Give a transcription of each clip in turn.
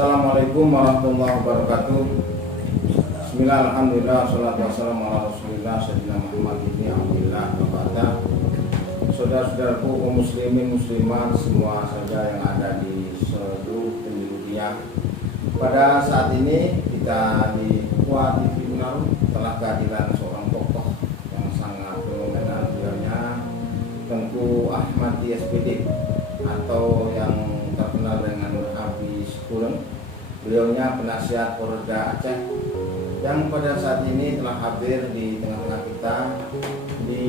Assalamualaikum warahmatullahi wabarakatuh. Bismillah, alhamdulillah, salatu wassalamu ala rasulillah sayyidina Muhammad ibn Abdillah wa ba'da. Saudara-saudaraku kaum muslimin muslimat semua saja yang ada di seluruh penjuru dunia. Pada saat ini kita di Kuat TV Manado telah kehadiran seorang tokoh yang sangat fenomenal, beliaunya Tengku Ahmadi SPD atau yang terkenal dengan Habis Kureng. Beliaunya penasihat Polda Aceh yang pada saat ini telah hadir di tengah-tengah kita di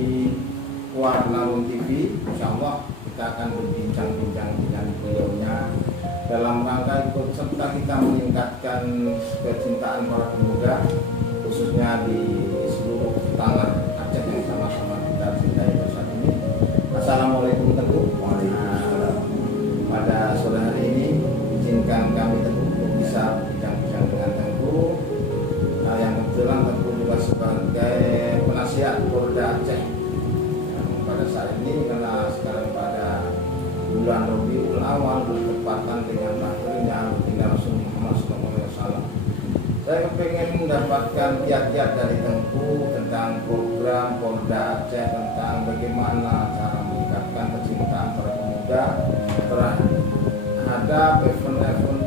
Kuat Narun TV. Insya Allah kita akan berbincang-bincang dengan beliaunya dalam rangka ikut serta kita meningkatkan kecintaan para pemuda khususnya di seluruh tanah Aceh yang sama-sama kita cintai bersama ini. Assalamualaikum Tengku. Waalaikumsalam. Pada sore hari ini izinkan kami Tengku untuk bisa bincang-bincang dengan Tengku yang kebetulan Tengku juga sebagai penasihat Polda Aceh yang pada saat ini karena sekarang pada bulan Rabiul Awal bertepatan dengan lahirnya baginda Rasul Muhammad SAW. Saya kepengen mendapatkan kiat-kiat dari Tengku tentang program Polda Aceh, tentang bagaimana cara meningkatkan kecintaan para pemuda terhadap event-event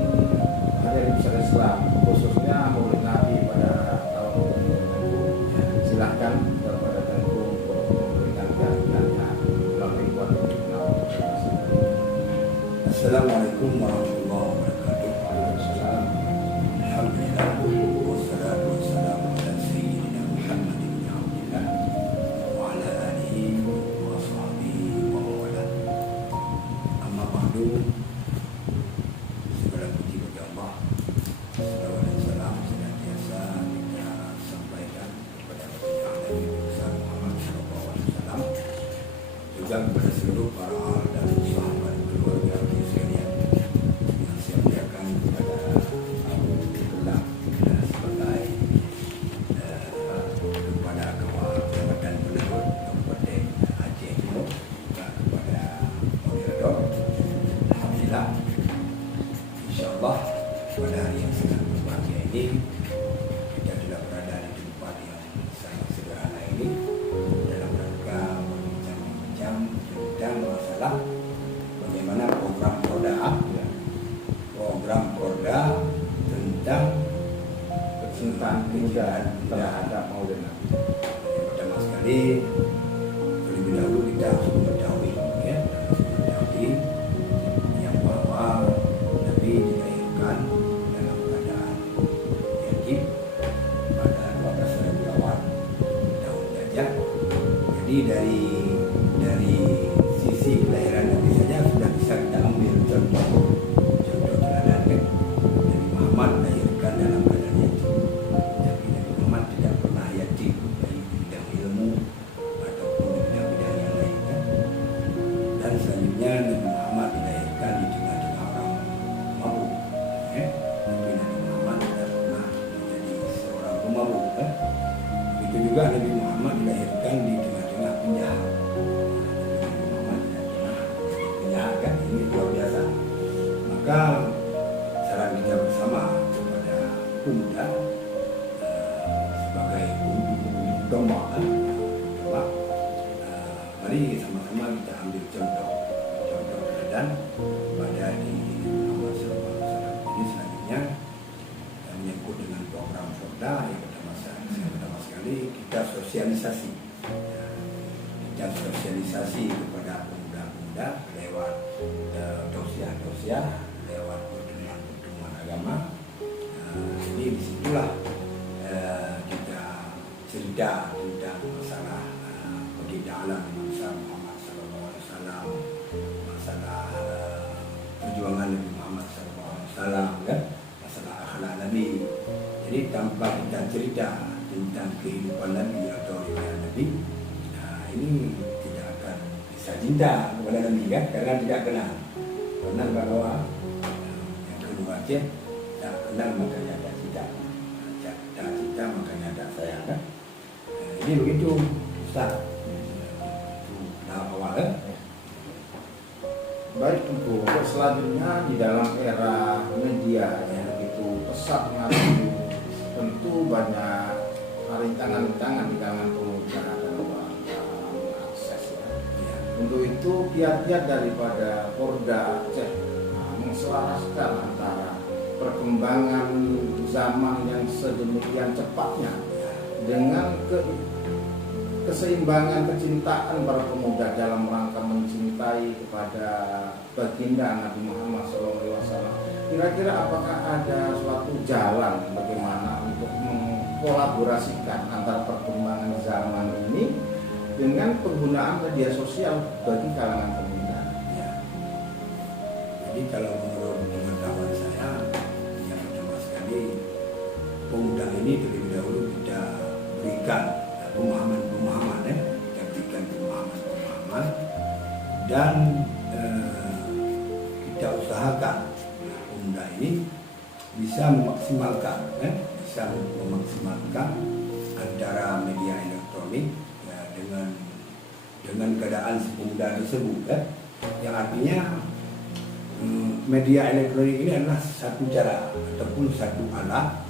hari besar Islam, khususnya Maulid Nabi pada tahun ini. Silahkan kepada Tengku untuk memberikan kiat-kiatnya melalui Kuat TV. Assalamualaikum warahmatullahi wabarakatuh. Waalaikumsalam. Alhamdulillah wassalatu wassalamu ala sayyidina Muhammad ibn Abdillah wa ala alihi wa sahbihi wa mawala. Amma ba'du. Segala puji bagi Allah. Salawat dan salam senantiasa kita sampaikan kepada baginda Nabi besar Muhammad sallallahu alaihi wasallam, juga kepada seluruh para ahli dan sahabat keluarga sekalian yang saya muliakan kepada Abu Abdullah sebagai kepada Kepala Jabatan Penerus Kabupaten Aceh Timur, juga kepada moderator. Alhamdulillah, insyaallah pada hari yang sangat berbahagia ini kita sudah berada di tempat yang sangat sederhana ini dalam rangka berbincang-bincang tentang masalah bagaimana program Polda tentang Kecintaan pemuda terhadap Maulid Nabi. yang pertama sekali, terlebih dahulu kita harus mengetahui yang bahwa Nabi dilahirkan dalam keadaan yatim pada 12 Rabiul tahun Gajah. Jadi dari sisi kelahiran Nabi saja sudah bisa kita ambil contoh teladan kan. Nabi Muhammad dilahirkan dalam keadaan yatim, tapi Nabi Muhammad tidak pernah yatim baik di bidang ilmu ataupun di bidang-bidang yang lain kan. Dan selanjutnya Nabi Muhammad dilahirkan di tengah-tengah orang mabuk, tapi Nabi Muhammad tidak pernah menjadi seorang pemabuk kan. Begitu juga Nabi Muhammad dilahirkan di tengah-tengah penjahat. Nabi Muhammad tidak pernah menjadi penjahat kan, ini luar biasa. Maka saran kita bersama kepada pemuda sebagai ujung tombak kan, mari sama-sama kita ambil contoh teladan pada di Muhammad SAW. Ini selanjutnya menyangkut dengan program Polda. Yang pertama sekali kita sosialisasi. Kita sosialisasi kepada pemuda-pemuda lewat tausiah-tausiah, lewat pertemuan-pertemuan agama. Jadi disitulah kita cerita tentang masalah baginda alam besar Muhammad sallallahu alaihi wasallam, masalah perjuangan Nabi Muhammad sallallahu alaihi wasallam kan, masalah akhlak Nabi. Jadi tanpa kita cerita tentang kehidupan Nabi atau riwayat Nabi, ini tidak akan bisa cinta kepada Nabi kan, karena tidak kenal. Kenal bahwa yang kedua Aceh tak kenal makanya tak cinta, tak cinta makanya tak sayang kan. Ini begitu Ustaz. Tahap awal kan. Baik Tengku, selanjutnya di dalam era media ya, sesat ngaji, tentu banyak rintangan-rintangan di kalangan pemuda dalam mengakses ya. Untuk itu kiat-kiat daripada Polda Aceh menselaraskan antara perkembangan zaman yang sedemikian cepatnya dengan keseimbangan kecintaan para pemuda dalam rangka mencintai kepada baginda Nabi Muhammad SAW. Kira-kira apakah ada suatu jalan bagaimana untuk mengkolaborasikan antara perkembangan zaman ini dengan penggunaan media sosial bagi kalangan pemuda? Ya. Jadi kalau menurut pengetahuan saya, yang pertama sekali pemuda ini terlebih dahulu kita berikan pemahaman-pemahaman ya, kita berikan pemahaman-pemahaman dan kita usahakan pemuda ini bisa memaksimalkan antara media elektronik ya, dengan keadaan si pemuda tersebut ya, yang artinya media elektronik ini adalah satu cara ataupun satu alat.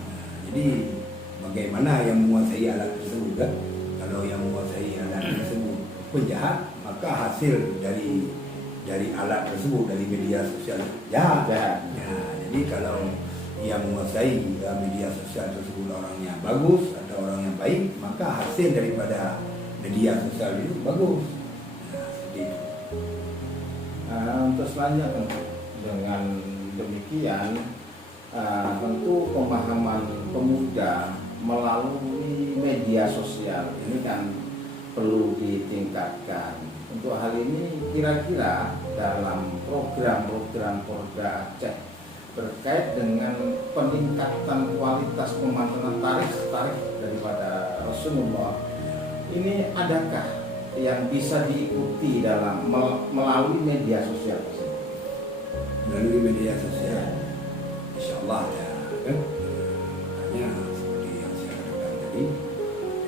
Jadi bagaimana yang menguasai alat tersebut kan? Kalau yang menguasai alat tersebut penjahat, maka hasil dari alat tersebut, dari media sosial jahat. Ya, jadi kalau yang menguasai media sosial tersebut orangnya bagus atau orang yang baik, maka hasil daripada media sosial itu bagus. Nah, seperti itu. Untuk selanjutnya dengan demikian tentu pemahaman pemuda melalui media sosial ini kan perlu ditingkatkan. Untuk hal ini kira-kira dalam program-program Polda Aceh terkait dengan peningkatan kualitas pemantauan tarikh daripada Rasulullah, ini adakah yang bisa diikuti dalam melalui media sosial tersebut? Melalui media sosial, insya Allah ya kan. Makanya seperti yang saya katakan tadi,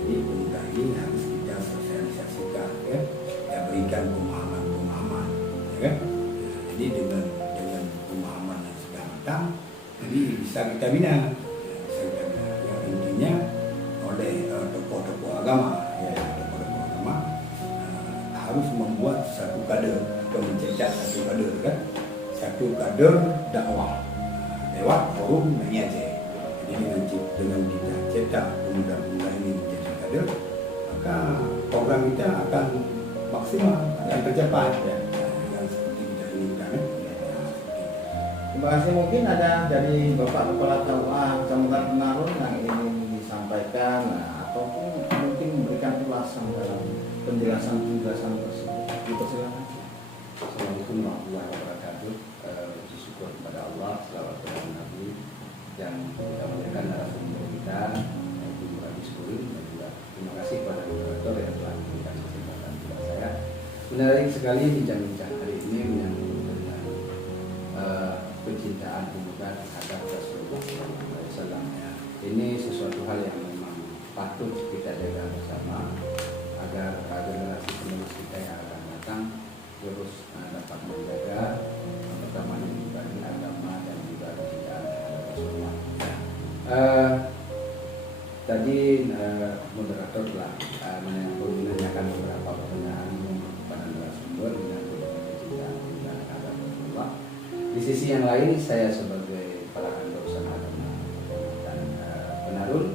jadi pemuda ini harus kita sosialisasikan ya, kita berikan pemahaman ya kan. Jadi dengan pemahaman yang sudah matang, jadi bisa kita bina, yang intinya oleh tokoh-tokoh agama ya, tokoh-tokoh agama harus membuat satu kader atau mencetak satu kader kan, satu kader dakwah lewat forum Nyanyi Aceh. Jadi dengan kita cetak pemuda-pemuda ini menjadi kader, maka program kita akan maksimal, akan tercapai ya. Dan seperti kita inginkan ya. Terima kasih. Mungkin ada dari Bapak Kepala KUA Kecamatan Penarun yang ingin disampaikan ataupun mungkin memberikan ulasan dalam penjelasan tersebut. Dipersilakan. Assalamualaikum warahmatullahi wabarakatuh. Puji syukur kepada Allah, selawat kepada Nabi yang kita muliakan narasumber kita, Ibu Radis Kurin, dan juga terima kasih kepada moderator yang telah memberikan kesempatan kepada saya. Menarik sekali bincang-bincang hari ini menyambung dengan kecintaan pemuda terhadap Rasulullah SAW. Ini sesuatu hal yang memang patut kita jaga bersama agar generasi penerus kita yang akan datang terus dapat menjaga pertemanan ibadah agama dan juga kecintaan terhadap Rasulullah. Tadi moderator telah menanyakan beberapa pertanyaan kepada narasumber menyangkut dengan kecintaan terhadap Rasulullah. Di sisi yang lain, saya sebagai kepala kantor usaha agama dan Penarun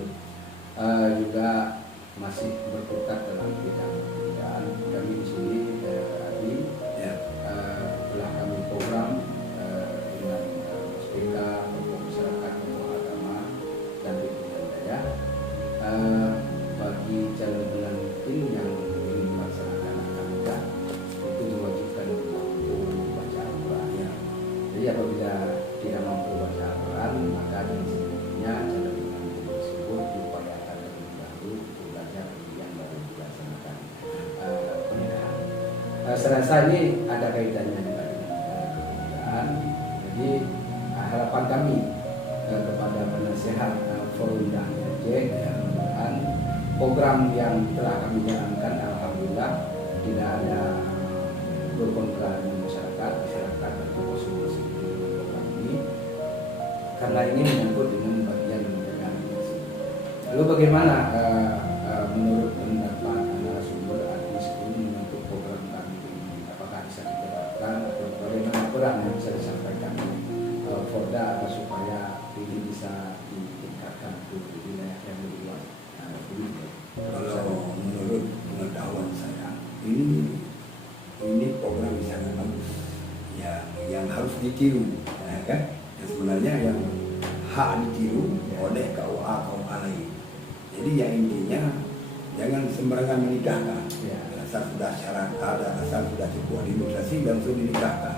juga masih berkutat dalam bidang pendidikan. Kami di sini telah kami program dengan SPK, tokoh masyarakat, tokoh agama, dan pimpinan daerah bagi calon pengantin yang ingin melaksanakan akad nikah itu diwajibkan untuk membaca Al-Quran. Jadi apabila tidak mampu baca Al-Quran, maka dengan sendirinya calon pengantin tersebut diupayakan terlebih dahulu untuk belajar kemudian baru dilaksanakan pernikahan. Saya rasa ini ada kaitannya juga dengan kepemudaan. Jadi harapan kami kepada penasihat forum Nyanyi Aceh, mudah-mudahan program yang telah kami jalankan alhamdulillah tidak ada pro kontra dengan masyarakat tentu positif program ini karena ini menyangkut dengan Lalu bagaimana menurut pendapat narasumber artis ini untuk program kami ini? Apakah bisa diterapkan atau bagaimana peran yang bisa disampaikan oleh Forda agar supaya ini bisa ditingkatkan ke wilayah yang lebih luas? Kalau menurut pengetahuan saya, ini program yang sangat bagus, yang harus ditiru, ya kan? Dan sebenarnya yang hak ditiru oleh KUA lain. Jadi yang intinya jangan sembarangan menikahkan. Asal sudah syarat ada, asal sudah cukup administrasi dan sudah dinikahkan.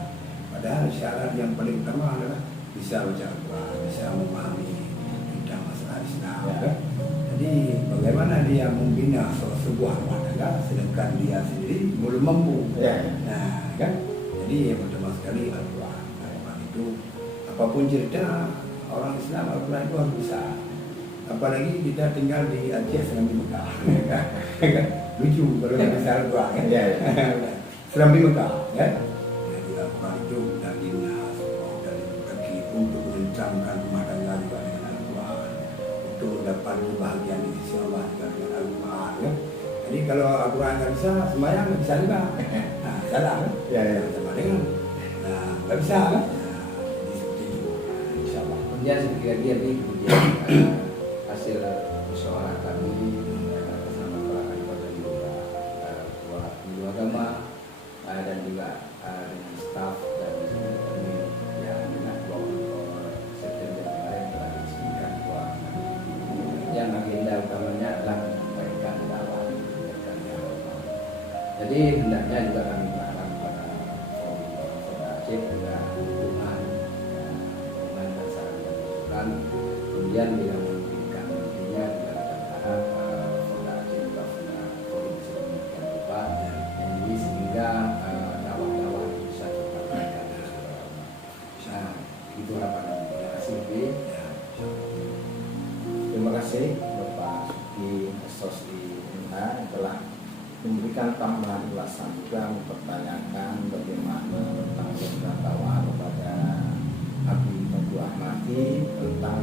Padahal syarat yang paling utama adalah bisa baca Al-Quran, bisa memahami tentang masalah Islam. Kan? Jadi bagaimana dia membina sebuah rumah tangga sedangkan dia sendiri belum mampu. Nah, kan? Jadi yang pertama sekali Al-Quran. Al-Quran itu apapun cerita orang Islam, Al-Quran itu harus bisa. Apalagi kita tinggal di Aceh Serambi Mekah. Lucu kalau kita bisa Al-Quran kan? Serambi Mekah kan? Jadi Al-Quran itu dari nas, dari kaki untuk mengencangkan rumah tangga juga dengan Al-Quran, untuk mendapat kebahagiaan di sisi Allah juga dengan Al-Quran kan? Jadi kalau Al-Quran nggak bisa, sembahyang nggak bisa juga. Nah, salah kan? Sama dengan nggak bisa kan? Kemudian sekiranya ini kemudian hasil musyawarah kami bersama para anggota dan juga ketua agama dan juga dengan staf dan kami yang dengan September kemarin telah disediakan keuangan. Yang agenda utamanya adalah menyampaikan dakwah. Jadi hendaknya juga kami berharap pada Forda Aceh juga dukungan dan saran dan masukan. Kemudian bila memungkinkan nantinya juga kita berharap Forda Aceh juga punya provinsi demikian rupa ini sehingga dakwah-dakwah bisa tercapai. Nah, itu harapan. Terima kasih. Terima kasih Bapak Suki Sosdi MH yang telah memberikan tambahan ulasan juga mempertanyakan bagaimana tentang program dakwah kepada Habib Teguh Ahmadi tentang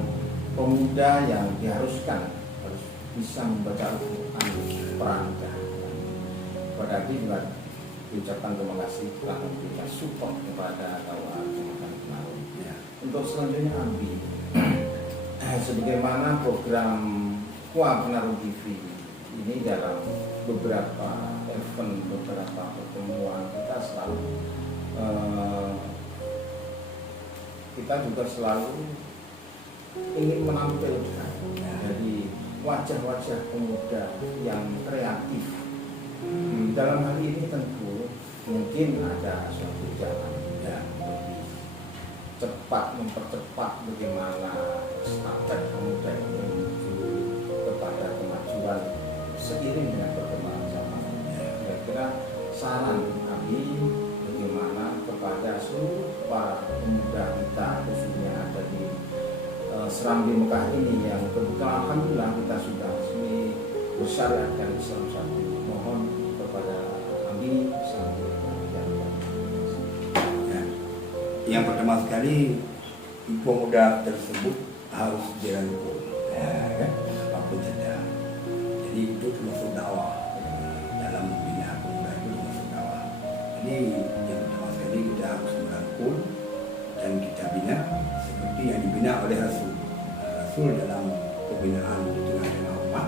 pemuda yang diharuskan harus bisa membaca Al-Quran perancah. Kepada Habib juga diucapkan terima kasih telah memberikan support kepada dakwah Jumatan Kemarin. Untuk selanjutnya Habib, sebagaimana program Kuah Penaruh TV ini dalam beberapa event, beberapa pertemuan kita juga selalu ingin menampilkan dari wajah-wajah pemuda yang kreatif. Dalam hal ini tentu mungkin ada suatu jalan yang lebih cepat mempercepat bagaimana estafet pemuda ini menuju kepada kemajuan seiring dengan perkembangan zaman. Kira-kira saran kami bagaimana kepada seluruh para pemuda kita khususnya ada di Serambi Mekah ini yang kebetulan alhamdulillah kita sudah resmi bersyariatkan Islam satu. Mohon kepada kami sampaikan. Yang pertama sekali pemuda tersebut harus dirangkul, kan? Apapun cerita. Jadi itu termasuk dakwah. Dalam membina pemuda itu termasuk dakwah. Jadi yang pertama sekali kita harus merangkul dan kita bina seperti yang dibina oleh Rasul. Rasul dalam pembinaan di tengah-tengah umat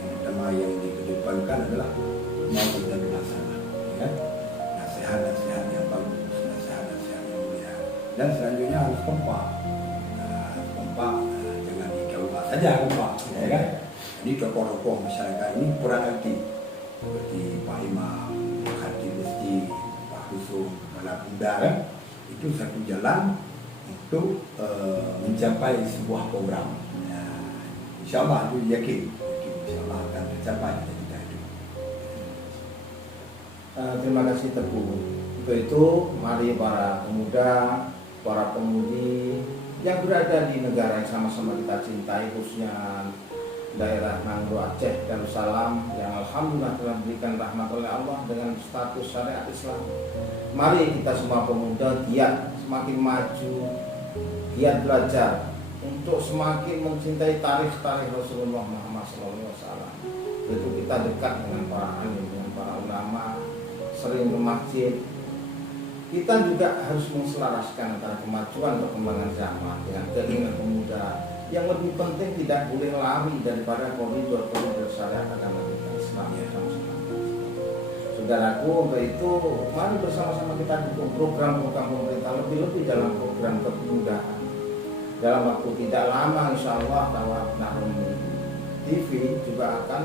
yang pertama yang dikedepankan adalah mau kita berlaksana, ya? Nasihat-nasihat yang bagus, nasihat-nasihat yang mulia. Dan selanjutnya harus kompak. Jangan di KUA saja kompak, ya kan? Jadi tokoh-tokoh masyarakat ini kurang aktif seperti Pak Imam, Khatib Masjid, Pak Husum, Kepala Pemuda, kan? Itu satu jalan untuk mencapai sebuah program. Insya Allah itu yakin insya Allah akan tercapai cita-cita itu. Terima kasih Teguh. Untuk itu mari para pemuda, para pemudi yang berada di negara yang sama-sama kita cintai, khususnya daerah Nangro Aceh Darussalam yang alhamdulillah telah diberikan rahmat oleh Allah dengan status syariat Islam. Mari kita semua pemuda giat semakin maju, giat belajar untuk semakin mencintai tarikh Rasulullah Muhammad SAW. Itu kita dekat dengan para alim, dengan para ulama, sering ke masjid. Kita juga harus menselaraskan antara kemajuan perkembangan zaman dengan keinginan pemuda. Yang lebih penting tidak boleh lari daripada koridor-koridor syariat agama kita Islam. Saudaraku, untuk itu mari bersama-sama kita dukung program-program pemerintah, lebih-lebih dalam program kepemudahan. Dalam waktu tidak lama insya Allah Tawaf Narum TV juga akan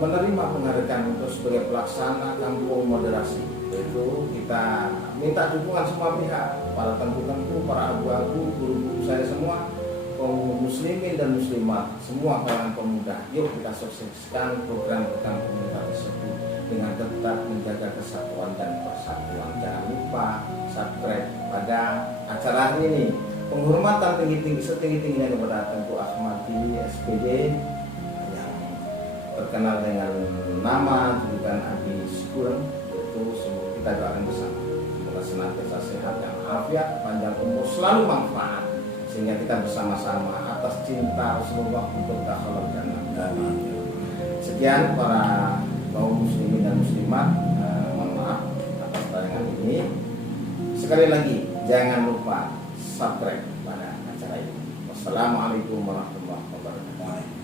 menerima penghargaan untuk sebagai pelaksana kampung moderasi. Itu kita minta dukungan semua pihak, para tengku-tengku, para abu-abu, guru-guru saya semua, kaum muslimin dan muslimat, semua kalangan pemuda. Yuk kita sukseskan program-program pemerintah tersebut dengan tetap menjaga kesatuan dan persatuan. Jangan lupa subscribe pada acara ini. Penghormatan tinggi-tinggi setinggi-tingginya kepada Tengku Ahmadi SPD yang terkenal dengan nama julukan Abi Syukur. Itu semua kita doakan bersama. Semoga senantiasa sehat dan afiat, panjang umur, selalu manfaat, sehingga kita bersama-sama atas cinta Rasulullah untuk dakhalul jannah. Sekian para kaum muslimin dan muslimat, mohon maaf atas tayangan ini. Sekali lagi jangan lupa subscribe pada acara ini. Wassalamualaikum warahmatullahi wabarakatuh.